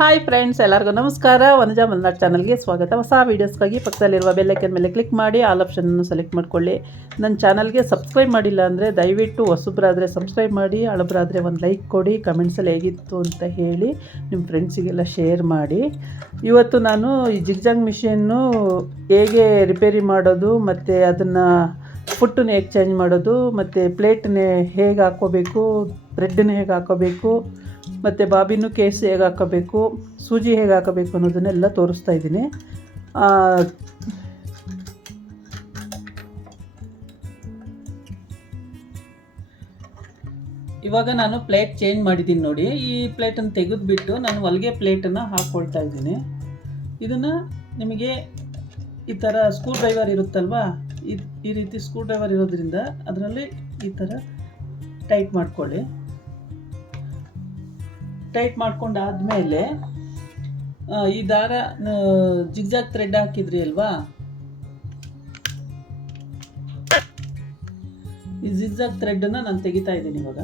Hi friends ಎಲ್ಲರಿಗೂ ನಮಸ್ಕಾರ. ವನಜಾ ಮಲ್ನಾಡ್ ಚಾನಲ್ಗೆ ಸ್ವಾಗತ. ಹೊಸ ವೀಡಿಯೋಸ್ಗಾಗಿ ಪಕ್ಕದಲ್ಲಿರುವ ಬೆಲ್ಲೈಕನ್ ಮೇಲೆ ಕ್ಲಿಕ್ ಮಾಡಿ ಆಲ್ ಆಪ್ಷನನ್ನು ಸೆಲೆಕ್ಟ್ ಮಾಡಿಕೊಳ್ಳಿ. ನನ್ನ ಚಾನಲ್ಗೆ ಸಬ್ಸ್ಕ್ರೈಬ್ ಮಾಡಿಲ್ಲ ಅಂದರೆ ದಯವಿಟ್ಟು ಹೊಸಬ್ರಾದರೆ ಸಬ್ಸ್ಕ್ರೈಬ್ ಮಾಡಿ, ಹಳಬ್ರಾದರೆ ಒಂದು ಲೈಕ್ ಕೊಡಿ ಕಮೆಂಟ್ಸಲ್ಲಿ ಹೇಗಿತ್ತು ಅಂತ ಹೇಳಿ ನಿಮ್ಮ ಫ್ರೆಂಡ್ಸಿಗೆಲ್ಲ ಶೇರ್ ಮಾಡಿ. ಇವತ್ತು ನಾನು ಈ ಜಿಗ್ಜಾಂಗ್ ಮಿಷಿನ್ನು ಹೇಗೆ ರಿಪೇರಿ ಮಾಡೋದು, ಮತ್ತು ಅದನ್ನು ಫುಟ್ಟನ್ನು ಹೇಗೆ ಚೇಂಜ್ ಮಾಡೋದು, ಮತ್ತು ಪ್ಲೇಟನ್ನೇ ಹೇಗೆ ಹಾಕ್ಕೋಬೇಕು ಬ್ರೆಡ್ಡನ್ನು ಹೇಗೆ ಹಾಕೋಬೇಕು ಮತ್ತು ಬಾಬಿನೂ ಕೇಸ್ ಹೇಗೆ ಹಾಕೋಬೇಕು, ಸೂಜಿ ಹೇಗೆ ಹಾಕಬೇಕು ಅನ್ನೋದನ್ನೆಲ್ಲ ತೋರಿಸ್ತಾ ಇದ್ದೀನಿ. ಇವಾಗ ನಾನು ಪ್ಲೇಟ್ ಚೇಂಜ್ ಮಾಡಿದ್ದೀನಿ ನೋಡಿ. ಈ ಪ್ಲೇಟನ್ನು ತೆಗೆದುಬಿಟ್ಟು ನಾನು ಹೊಲಿಗೆ ಪ್ಲೇಟನ್ನು ಹಾಕ್ಕೊಳ್ತಾ ಇದ್ದೀನಿ. ಇದನ್ನು ನಿಮಗೆ ಈ ಥರ ಸ್ಕ್ರೂ ಡ್ರೈವರ್ ಇರುತ್ತಲ್ವಾ, ಈ ರೀತಿ ಸ್ಕ್ರೂ ಡ್ರೈವರ್ ಇರೋದ್ರಿಂದ ಅದರಲ್ಲಿ ಈ ಥರ ಟೈಟ್ ಮಾಡ್ಕೊಳ್ಳಿ. ಟೈಟ್ ಮಾಡ್ಕೊಂಡಾದ್ಮೇಲೆ ಈ ದಾರ ಜಿಗ್ಜಾಗ್ ಥ್ರೆಡ್ ಹಾಕಿದ್ರಿ ಅಲ್ವಾ? ಈ ಜಿಗ್ಜಾಗ್ ಥ್ರೆಡ್ಡನ್ನು ನಾನು ತೆಗಿತಾ ಇದ್ದೀನಿ ಇವಾಗ.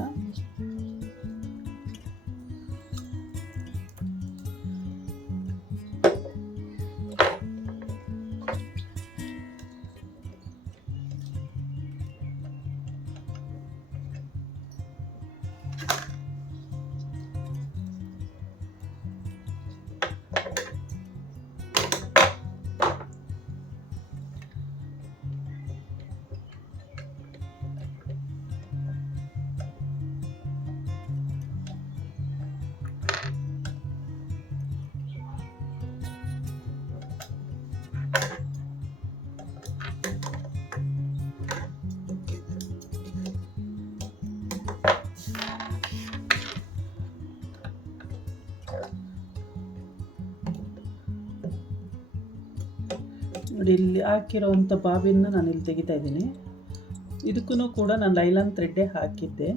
ನೋಡಿ ಇಲ್ಲಿ ಹಾಕಿರೋವಂಥ ಬಾಬಿನ ನಾನು ಇಲ್ಲಿ ತೆಗಿತಾ ಇದ್ದೀನಿ. ಇದಕ್ಕೂ ಕೂಡ ನಾನು ಲೈಲಾನ್ ಥ್ರೆಡ್ಡೇ ಹಾಕಿದ್ದೆ.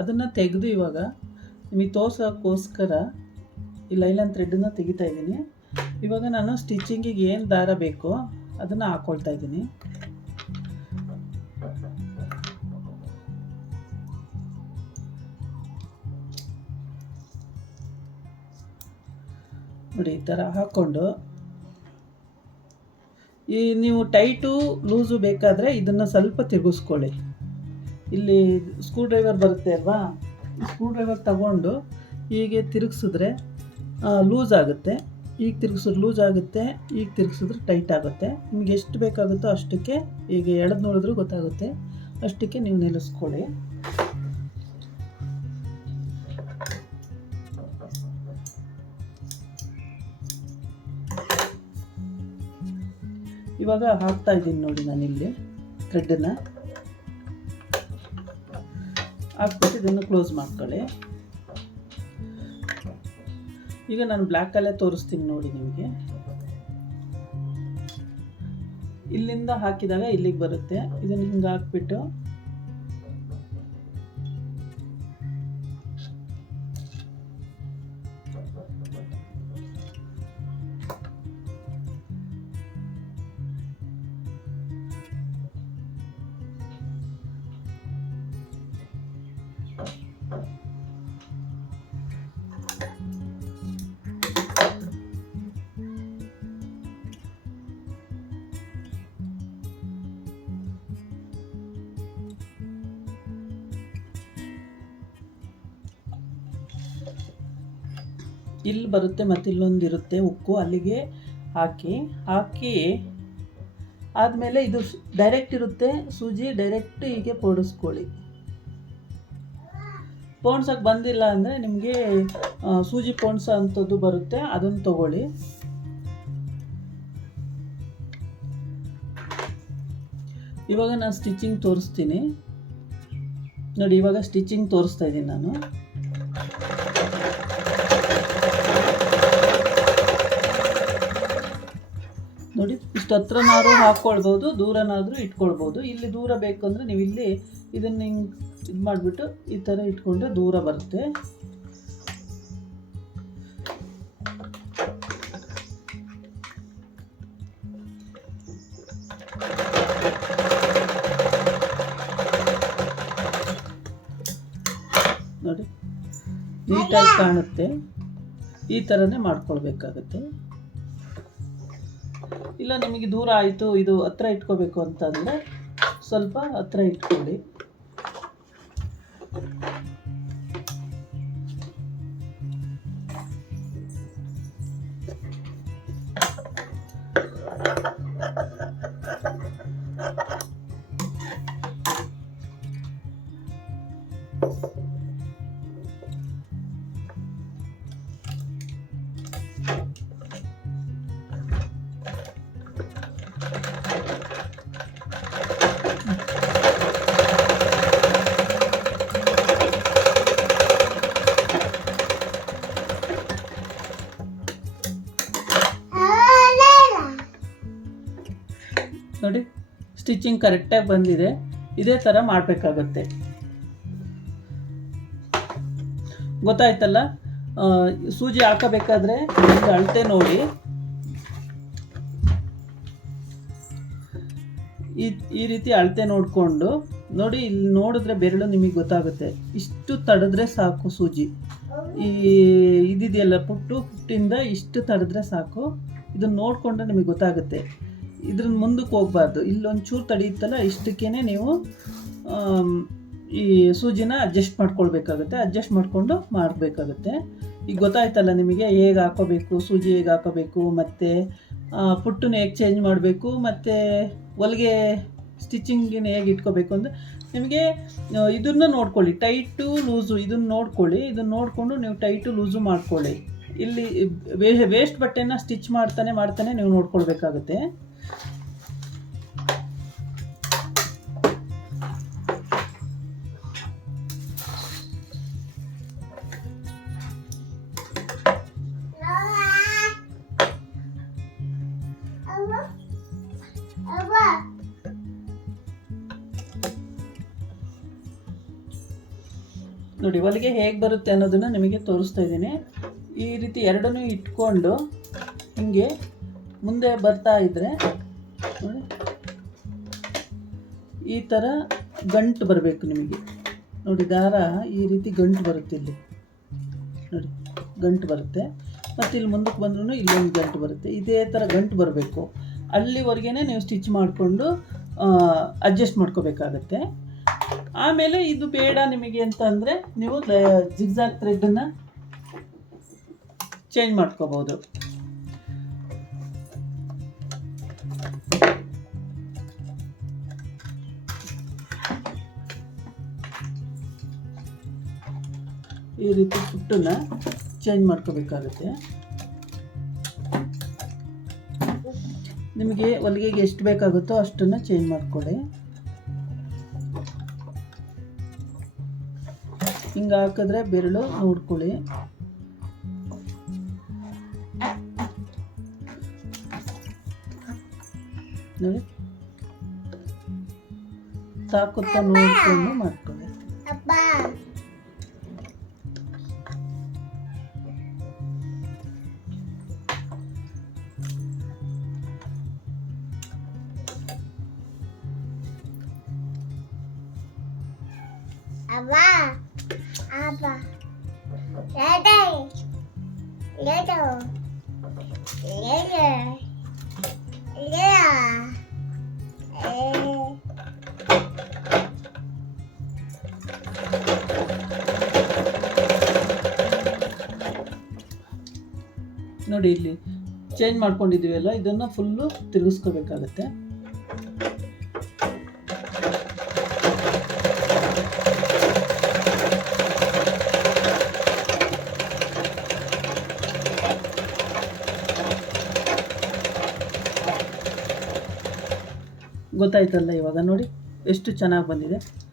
ಅದನ್ನು ತೆಗೆದು ಇವಾಗ ನಿಮಗೆ ತೋರ್ಸೋಕ್ಕೋಸ್ಕರ ಈ ಲೈಲಾನ್ ಥ್ರೆಡ್ಡನ್ನ ತೆಗಿತಾ ಇದ್ದೀನಿ. ಇವಾಗ ನಾನು ಸ್ಟಿಚಿಂಗಿಗೆ ಏನು ದಾರ ಬೇಕೋ ಅದನ್ನು ಹಾಕ್ಕೊಳ್ತಾ ಇದ್ದೀನಿ. ನೋಡಿ, ಈ ಥರ ಹಾಕ್ಕೊಂಡು ಈ ನೀವು ಟೈಟು ಲೂಸು ಬೇಕಾದರೆ ಇದನ್ನು ಸ್ವಲ್ಪ ತಿರುಗಿಸ್ಕೊಳ್ಳಿ. ಇಲ್ಲಿ ಸ್ಕ್ರೂ ಡ್ರೈವರ್ ಬರುತ್ತೆ ಅಲ್ವಾ? ಸ್ಕ್ರೂ ಡ್ರೈವರ್ ತಗೊಂಡು ಹೀಗೆ ತಿರುಗಿಸಿದ್ರೆ ಲೂಸ್ ಆಗುತ್ತೆ. ಈಗ ತಿರುಗಿಸಿದ್ರೆ ಲೂಸ್ ಆಗುತ್ತೆ, ಈಗ ತಿರುಗಿಸಿದ್ರೆ ಟೈಟ್ ಆಗುತ್ತೆ. ನಿಮ್ಗೆ ಎಷ್ಟು ಬೇಕಾಗುತ್ತೋ ಅಷ್ಟಕ್ಕೆ, ಈಗ ಎಳೆದು ನೋಡಿದ್ರೂ ಗೊತ್ತಾಗುತ್ತೆ. ಅಷ್ಟಕ್ಕೆ ನೀವು ನಿಲ್ಲಿಸ್ಕೊಳ್ಳಿ. ಇವಾಗ ಹಾಕ್ತಾ ಇದ್ದೀನಿ ನೋಡಿ ನಾನು ಇಲ್ಲಿ ಥ್ರೆಡ್ಡನ್ನು ಹಾಕ್ಬಿಟ್ಟು ಇದನ್ನು ಕ್ಲೋಸ್ ಮಾಡ್ಕೊಳ್ಳಿ. ಈಗ ನಾನು ಬ್ಲ್ಯಾಕಲ್ಲೇ ತೋರಿಸ್ತೀನಿ ನೋಡಿ ನಿಮಗೆ. ಇಲ್ಲಿಂದ ಹಾಕಿದಾಗ ಇಲ್ಲಿಗೆ ಬರುತ್ತೆ. ಇದನ್ನು ಹಿಂಗೆ ಹಾಕ್ಬಿಟ್ಟು ಇಲ್ಲಿ ಬರುತ್ತೆ ಮತ್ತು ಇಲ್ಲೊಂದು ಇರುತ್ತೆ, ಉಕ್ಕು ಅಲ್ಲಿಗೆ ಹಾಕಿ ಹಾಕಿ ಆದಮೇಲೆ ಇದು ಡೈರೆಕ್ಟ್ ಇರುತ್ತೆ, ಸೂಜಿ ಡೈರೆಕ್ಟ್ ಹೀಗೆ ಪೋಡಿಸ್ಕೊಳ್ಳಿ. ಪೋಣ್ಸಕ್ಕೆ ಬಂದಿಲ್ಲ ಅಂದರೆ ನಿಮಗೆ ಸೂಜಿ ಪೋಣ್ಸ ಅಂಥದ್ದು ಬರುತ್ತೆ, ಅದನ್ನು ತಗೊಳ್ಳಿ. ಇವಾಗ ನಾನು ಸ್ಟಿಚಿಂಗ್ ತೋರಿಸ್ತೀನಿ. ನೋಡಿ, ಇವಾಗ ಸ್ಟಿಚಿಂಗ್ ತೋರಿಸ್ತಾ ಇದ್ದೀನಿ ನಾನು ನೋಡಿ ಇಷ್ಟು ಹತ್ರನಾದ್ರೂ ಹಾಕ್ಕೊಳ್ಬೋದು ದೂರನಾದರೂ ಇಟ್ಕೊಳ್ಬೋದು. ಇಲ್ಲಿ ದೂರ ಬೇಕು ಅಂದರೆ ನೀವು ಇಲ್ಲಿ ಇದನ್ನು ಹಿಂಗೆ ಇದು ಮಾಡಿಬಿಟ್ಟು ಈ ಥರ ಇಟ್ಕೊಂಡ್ರೆ ದೂರ ಬರುತ್ತೆ. ನೋಡಿ, ನೀಟಾಗಿ ಕಾಣುತ್ತೆ. ಈ ಥರನೇ ಮಾಡ್ಕೊಳ್ಬೇಕಾಗತ್ತೆ. ಇಲ್ಲ ನಿಮಗೆ ದೂರ ಆಯಿತು ಇದು ಹತ್ರ ಇಟ್ಕೋಬೇಕು ಅಂತಂದರೆ ಸ್ವಲ್ಪ ಹತ್ರ ಇಟ್ಕೊಳ್ಳಿ. ಸ್ಟಿಚಿಂಗ್ ಕರೆಕ್ಟಾಗಿ ಬಂದಿದೆ, ಇದೇ ಥರ ಮಾಡಬೇಕಾಗತ್ತೆ. ಗೊತ್ತಾಯ್ತಲ್ಲ? ಸೂಜಿ ಹಾಕಬೇಕಾದ್ರೆ ಒಂದು ಅಳತೆ ನೋಡಿ. ಈ ಈ ರೀತಿ ಅಳತೆ ನೋಡಿಕೊಂಡು, ನೋಡಿ ಇಲ್ಲಿ ನೋಡಿದ್ರೆ ಬೆರಳು ನಿಮಗೆ ಗೊತ್ತಾಗುತ್ತೆ. ಇಷ್ಟು ತಡೆದ್ರೆ ಸಾಕು ಸೂಜಿ. ಈ ಇದಿದೆಯಲ್ಲ ಪುಟ್ಟು, ಪುಟ್ಟಿಂದ ಇಷ್ಟು ತಡೆದ್ರೆ ಸಾಕು. ಇದನ್ನ ನೋಡಿಕೊಂಡ್ರೆ ನಿಮಗೆ ಗೊತ್ತಾಗುತ್ತೆ. ಇದ್ರ ಮುಂದಕ್ಕೆ ಹೋಗ್ಬಾರ್ದು. ಇಲ್ಲೊಂಚೂರು ತಡೆಯುತ್ತಲ್ಲ ಇಷ್ಟಕ್ಕೇ ನೀವು ಈ ಸೂಜಿನ ಅಡ್ಜಸ್ಟ್ ಮಾಡ್ಕೊಳ್ಬೇಕಾಗುತ್ತೆ. ಅಡ್ಜಸ್ಟ್ ಮಾಡಿಕೊಂಡು ಮಾಡಬೇಕಾಗುತ್ತೆ. ಈಗ ಗೊತ್ತಾಯ್ತಲ್ಲ ನಿಮಗೆ ಹೇಗೆ ಹಾಕೋಬೇಕು, ಸೂಜಿ ಹೇಗೆ ಹಾಕೋಬೇಕು, ಮತ್ತು ಪುಟ್ಟನ್ನ ಹೇಗೆ ಚೇಂಜ್ ಮಾಡಬೇಕು, ಮತ್ತು, ಹೊಲಿಗೆ ಸ್ಟಿಚಿಂಗಿನ ಹೇಗೆ ಇಟ್ಕೋಬೇಕು ಅಂದರೆ ನಿಮಗೆ ಇದನ್ನ ನೋಡ್ಕೊಳ್ಳಿ. ಟೈಟು ಲೂಸು ಇದನ್ನ ನೋಡ್ಕೊಳ್ಳಿ. ಇದನ್ನ ನೋಡಿಕೊಂಡು ನೀವು ಟೈಟು ಲೂಸು ಮಾಡ್ಕೊಳ್ಳಿ. ಇಲ್ಲಿ, ವೇಸ್ಟ್ ಬಟ್ಟೆನ ಸ್ಟಿಚ್ ಮಾಡ್ತಾನೆ ಮಾಡ್ತಾನೆ ನೀವು ನೋಡ್ಕೊಳ್ಬೇಕಾಗುತ್ತೆ. ನೋಡಿ ಹೊಲಿಗೆ ಹೇಗೆ ಬರುತ್ತೆ ಅನ್ನೋದನ್ನು ನಿಮಗೆ ತೋರಿಸ್ತಾ ಇದ್ದೀನಿ. ಈ ರೀತಿ ಎರಡನ್ನೂ ಇಟ್ಕೊಂಡು ಹಿಂಗೆ ಮುಂದೆ ಬರ್ತಾ ಇದ್ದರೆ ನೋಡಿ. ಈ ಥರ ಗಂಟು ಬರಬೇಕು ನಿಮಗೆ. ನೋಡಿ, ದಾರ ಈ ರೀತಿ ಗಂಟು ಬರುತ್ತೆ ಇಲ್ಲಿ. ನೋಡಿ, ಗಂಟು ಬರುತ್ತೆ. ಮತ್ತು ಇಲ್ಲಿ ಮುಂದಕ್ಕೆ ಬಂದ್ರೂ ಇಲ್ಲೊಂದು ಗಂಟು ಬರುತ್ತೆ. ಇದೇ ಥರ ಗಂಟು ಬರಬೇಕು. ಅಲ್ಲಿವರೆಗೇ ನೀವು ಸ್ಟಿಚ್ ಮಾಡಿಕೊಂಡು ಅಡ್ಜಸ್ಟ್ ಮಾಡ್ಕೋಬೇಕಾಗತ್ತೆ. ಆಮೇಲೆ ಇದು ಬೇಡ ನಿಮಗೆ ಅಂತ ಅಂದರೆ ನೀವು ಜಿಗ್ಜಾಗ್ ಥ್ರೆಡ್ಡನ್ನು ಚೇಂಜ್ ಮಾಡ್ಕೋಬೋದು ಈ ರೀತಿ ಪುಟ್ಟನ್ನ ಚೇಂಜ್ ಮಾಡ್ಕೋಬೇಕಾಗುತ್ತೆ. ನಿಮಗೆ ಹೊಲಿಗೆಗೆ ಎಷ್ಟು ಬೇಕಾಗುತ್ತೋ ಅಷ್ಟನ್ನು ಚೇಂಜ್ ಮಾಡ್ಕೊಳ್ಳಿ ಹಿಂಗೆ ಹಾಕಿದ್ರೆ ಬೆರಳು ನೋಡ್ಕೊಳ್ಳಿ. ನೋಡಿ. ತಾಕುತ್ತಾ ನೋಡ್ಕೊಂಡು ಮಾಡ್ಕೊಳ್ಳಿ. Abba. Daddy. Little. Little. Yeah. Eh. ನೋಡಿ ಇಲ್ಲಿ ಚೇಂಜ್ ಮಾಡ್ಕೊಂಡಿದ್ದೀವಲ್ಲ ಇದನ್ನು ಫುಲ್ಲು ತಿರುಗಿಸ್ಕೋಬೇಕಾಗತ್ತೆ ಗೊತ್ತಾಯ್ತಲ್ಲ ಇವಾಗ ನೋಡಿ. ಎಷ್ಟು ಚೆನ್ನಾಗಿ ಬಂದಿದೆ.